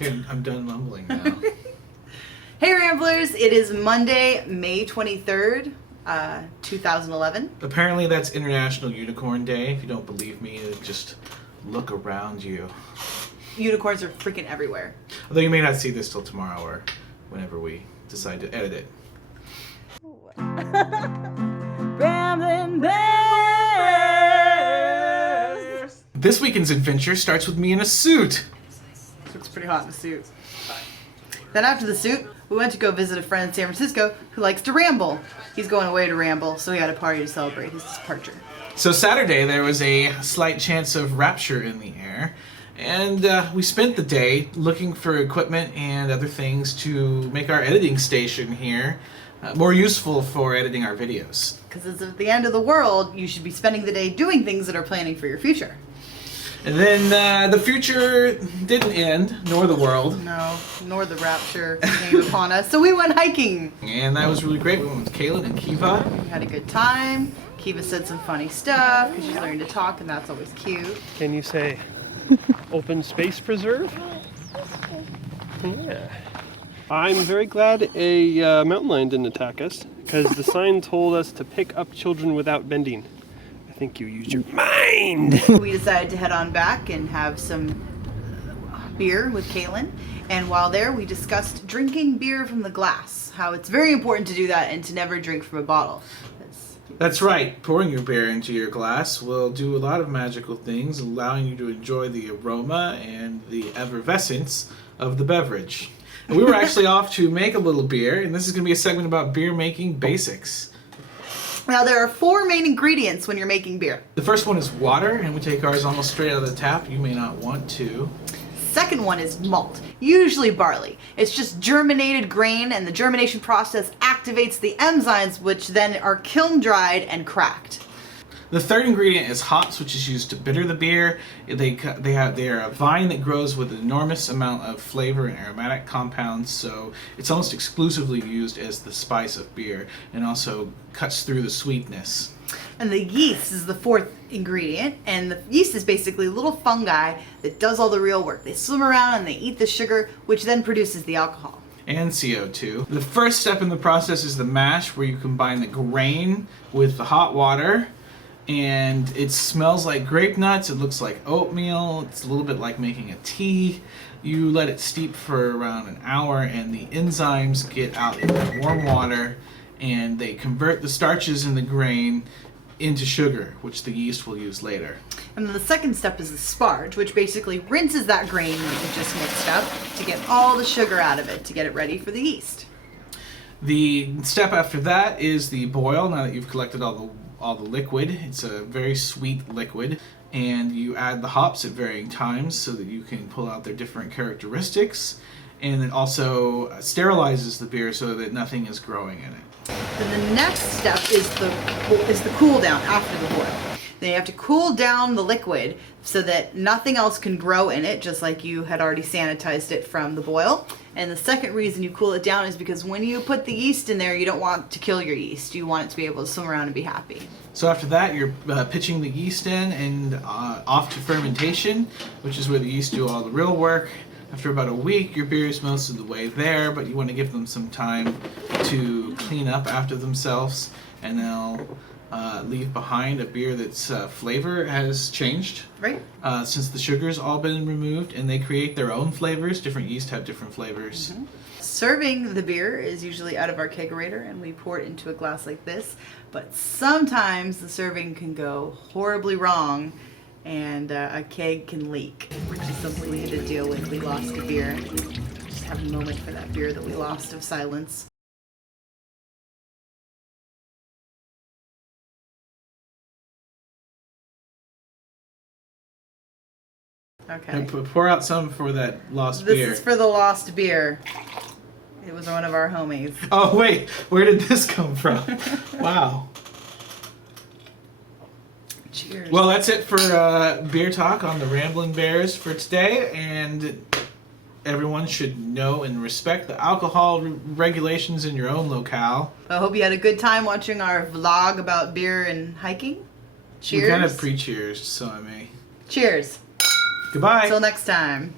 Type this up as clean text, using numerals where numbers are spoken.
I'm done mumbling now. Hey Ramblers, it is Monday, May 23rd, 2011. Apparently that's International Unicorn Day. If you don't believe me, just look around you. Unicorns are freaking everywhere. Although you may not see this till tomorrow or whenever we decide to edit it. Rambling Bears! This weekend's adventure starts with me in a suit. Looks pretty hot in a suit. Then after the suit, we went to go visit a friend in San Francisco who likes to ramble. He's going away to ramble, so we had a party to celebrate his departure. So Saturday there was a slight chance of rapture in the air, and we spent the day looking for equipment and other things to make our editing station here more useful for editing our videos. Because it's at the end of the world, you should be spending the day doing things that are planning for your future. And then the future didn't end, nor the world. No, nor the rapture came upon us. So we went hiking. And that was really great. We went with Kaylin and Kiva. We had a good time. Kiva said some funny stuff because she's learning to talk, and that's always cute. Can you say open space preserve? Yeah. I'm very glad a mountain lion didn't attack us because the sign told us to pick up children without bending. I think you used your mind. We decided to head on back and have some beer with Kaylin. And while there, we discussed drinking beer from the glass. How it's very important to do that and to never drink from a bottle. That's right. Pouring your beer into your glass will do a lot of magical things, allowing you to enjoy the aroma and the effervescence of the beverage. And we were actually off to make a little beer, and this is going to be a segment about beer making basics. Now, there are 4 main ingredients when you're making beer. The first one is water, and we take ours almost straight out of the tap. You may not want to. Second one is malt, usually barley. It's just germinated grain, and the germination process activates the enzymes, which then are kiln dried and cracked. The third ingredient is hops, which is used to bitter the beer. They are a vine that grows with an enormous amount of flavor and aromatic compounds, so it's almost exclusively used as the spice of beer and also cuts through the sweetness. And the yeast is the 4th ingredient, and the yeast is basically a little fungi that does all the real work. They swim around and they eat the sugar, which then produces the alcohol. And CO2. The first step in the process is the mash, where you combine the grain with the hot water. And it smells like grape nuts, it looks like oatmeal, it's a little bit like making a tea. You let it steep for around an hour and the enzymes get out in the warm water and they convert the starches in the grain into sugar, which the yeast will use later. And then the second step is the sparge, which basically rinses that grain that you just mixed up to get all the sugar out of it, to get it ready for the yeast. The step after that is the boil, now that you've collected all the liquid. It's a very sweet liquid, and you add the hops at varying times so that you can pull out their different characteristics, and it also sterilizes the beer so that nothing is growing in it. Then the next step is the cool down after the boil. Then you have to cool down the liquid so that nothing else can grow in it, just like you had already sanitized it from the boil. And the second reason you cool it down is because when you put the yeast in there, you don't want to kill your yeast. You want it to be able to swim around and be happy. So after that, you're pitching the yeast in and off to fermentation, which is where the yeast do all the real work. After about a week, your beer is most of the way there, but you want to give them some time to clean up after themselves, and they'll leave behind a beer that's flavor has changed. Right. Since the sugar's all been removed, and they create their own flavors. Different yeast have different flavors. Mm-hmm. Serving the beer is usually out of our kegerator, and we pour it into a glass like this. But sometimes the serving can go horribly wrong, and a keg can leak, which is something we had to deal with. We lost a beer. Just have a moment for that beer that we lost of silence. Okay. And pour out some for that lost beer. This is for the lost beer. It was one of our homies. Oh wait, where did this come from? Wow. Cheers. Well, that's it for beer talk on the Rambling Bears for today, and everyone should know and respect the alcohol regulations in your own locale. I hope you had a good time watching our vlog about beer and hiking. Cheers. We kind of pre-cheers, so I may. Cheers. Goodbye. Until next time.